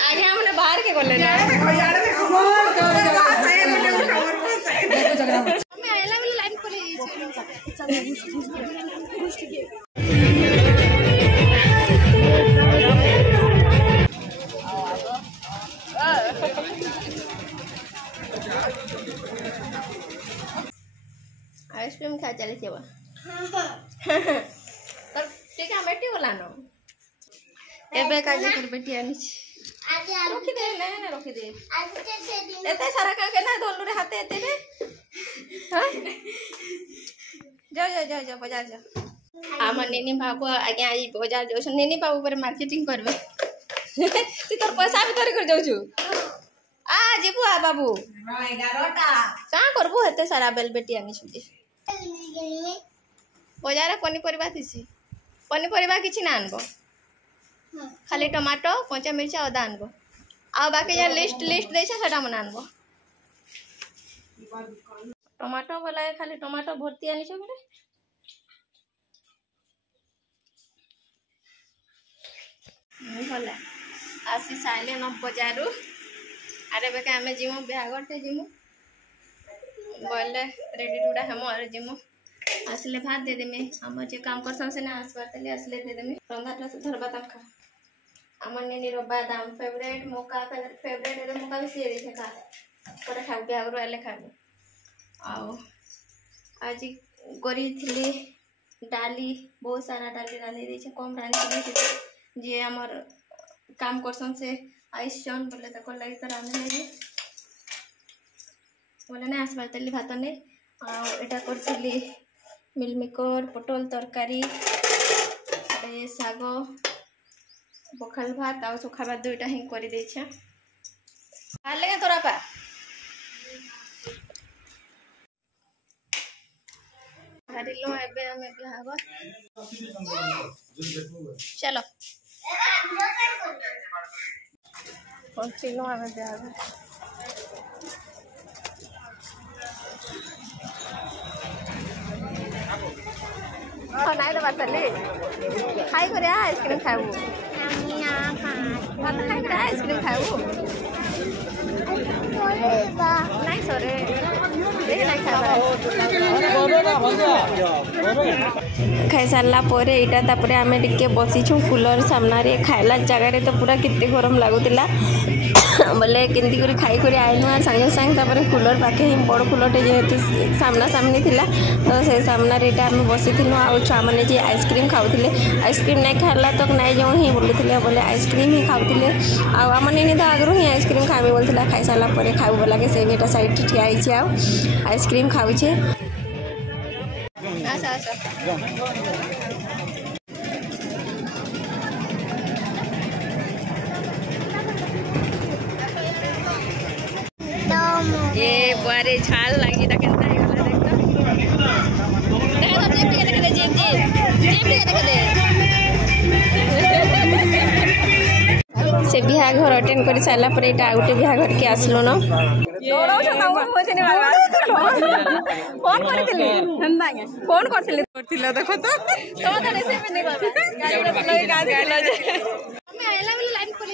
आगे हमने बाहर के बोले ना आइसक्रीम खा चले तब ठीक है बेटी बोला न एबे काजी कर बेटी आनी रखी दे ना रखी दे एते सारा का के ना धोलू रे हाथे एते रे हां जाओ बाजार जाओ हम नेनी बाबू आगे आई बाजार जो नेनी बाबू पर मार्केटिंग करबे तू तोर पैसा भी कर जाऊ छु आ जेबू आ बाबू 11टा का करबू हेते सारा बेल बेटी आनी छु बाजार पनीपरिबा थिसी पनीपरिबा किछि ना आनबो खाली टमाटो कंचा मिर्चा अदा आनबो आ बाकी या लिस्ट देछे सेटा मन आनबो टमाटो बोला खाली टमाटो भर्ती आनी छ बरे भला आसी साइले न बाजारू अरे बेका हमें जिमु बिहागरते जिमु बोले रेडी टूडा हम और जिमु आसले भात दे देमे हम जे काम करसन से ना आसबार तले आसले दे देमे रंधाटा से धरबा तक खा हमर नेनी रो बादाम फेवरेट मोका फेवरेट ए मोका भी से दे खा पर खाउ बिहागर आले खाबो आओ आज गरी थिले डाली बहुत सारा डाली रांधी दे छे कम रांधी दे जे हमर काम करसन से आइसन बोले तक लगी तो रांधे ले बोले ना आसबार तली भात ने एटा करथिली मिल मेकर पटल तरकारी ए साग बखाल भात आ सुखा भात दुईटा ही कर दे लगे तोरा पा हारिलो एबे हमें बिहागर चलो पहुंचिलो हमें बिहागर नाई तो बात खाई करे आइसक्रीम खाऊ खाई करे आइसक्रीम खाऊ नहीं सरे खाई सारा पर यहाँ आम टे बसीचु कूलर सामने खाइला जगार तो पूरा केते गरम लगुला बोले केमती कर खाई कर आइलु सांगे सांगे कूलर पाखे ही बड़ कूलरटे जेहेतु सामना सामने थिला तो से सामने आम बसी आ छुआ मैंने जी आइसक्रीम खाऊले आइसक्रीम नहीं खाला तो नहीं जो ही बोलूले बोले आइसक्रीम ही खाऊले आम नहीं तो आगु ही आइसक्रीम खाबे बोलता खाई सारा पर खाऊ बोला से बेटा साइड ठिया आई आइसक्रीम खाऊे ये बुआरे झाल लगी केनता हेगला देखता देखा तो जेब देख दे से बिहा घर अटेंड कर सारा पर एटा गोटे बिहा घर के आसलो न फोन करथिले देखो तो तो रिसीव नहीं कर गाड़ी मैं आइला वाली लाइन पर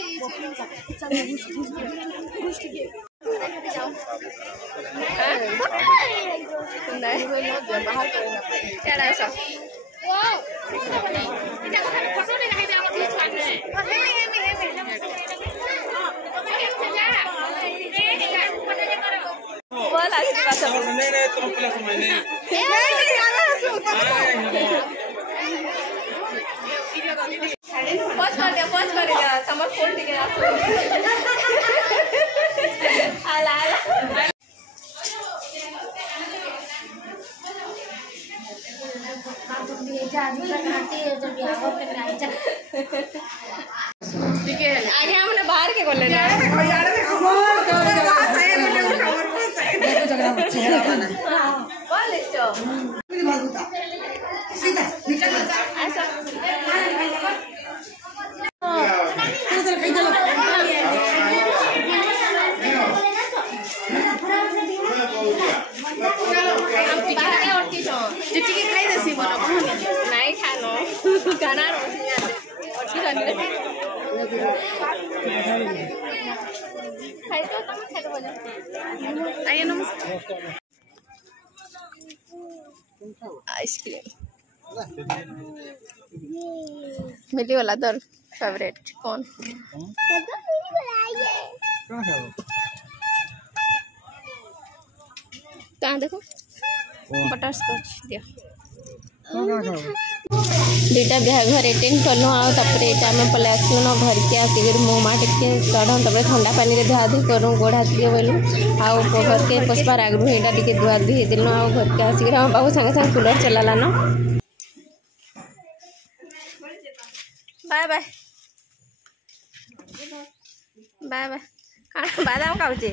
आगे हमने बाहर के बोले ना बनार आइए नमस्कार आइसक्रीम मिली वाला दर फेवरेट कौन कहाँ देखो बटर स्कॉच दिया दुईटा घर एटेंड कलु आम पलि आसलु घर के आसिक मुँह टे कढ़ तब ठंडा पानी धुआ धुई करूँ गोड़ हाथ टे बोलू आउ घर के पशुपार आगु यहाँ टे धुआ धुई देलु आ घर के आसिक बाबू सागे सागे कूलर चलालान बाय बाय बाय बाय कण बादाम खाऊे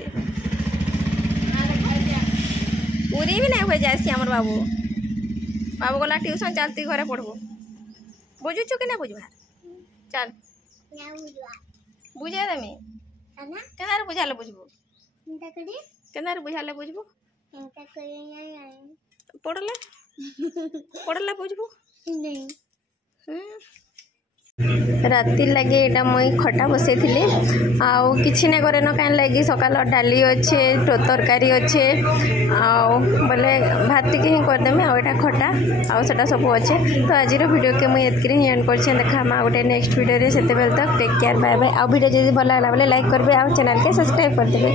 पूरी भी नहीं हुए जाए आमर बाबू बाबू गला ट्यूशन चलती घरे पढ़बो बुझुचु कि नहीं बुझबार चल बुझे देमी केना बुझाले बुझबो केना बुझाले बुझबो पढ़ले पढ़ले बुझबो राति लगे यहाँ मुई खटा बसई थी आउ कि ना करे न कहीं लगी सकाल डाली अच्छे तरकारी अच्छे आउ बोले भात टी ही करदेमी आटा खटा आटा सब अच्छे तो आज वीडियो के मुझे एतक ही एंड कर देखा गोटे नेक्स्ट वीडियो से तक टेक केयर बाय बाय। आ वीडियो जब भल लगा बोले लाइक करेंगे आ चैनल के सब्सक्राइब करदे।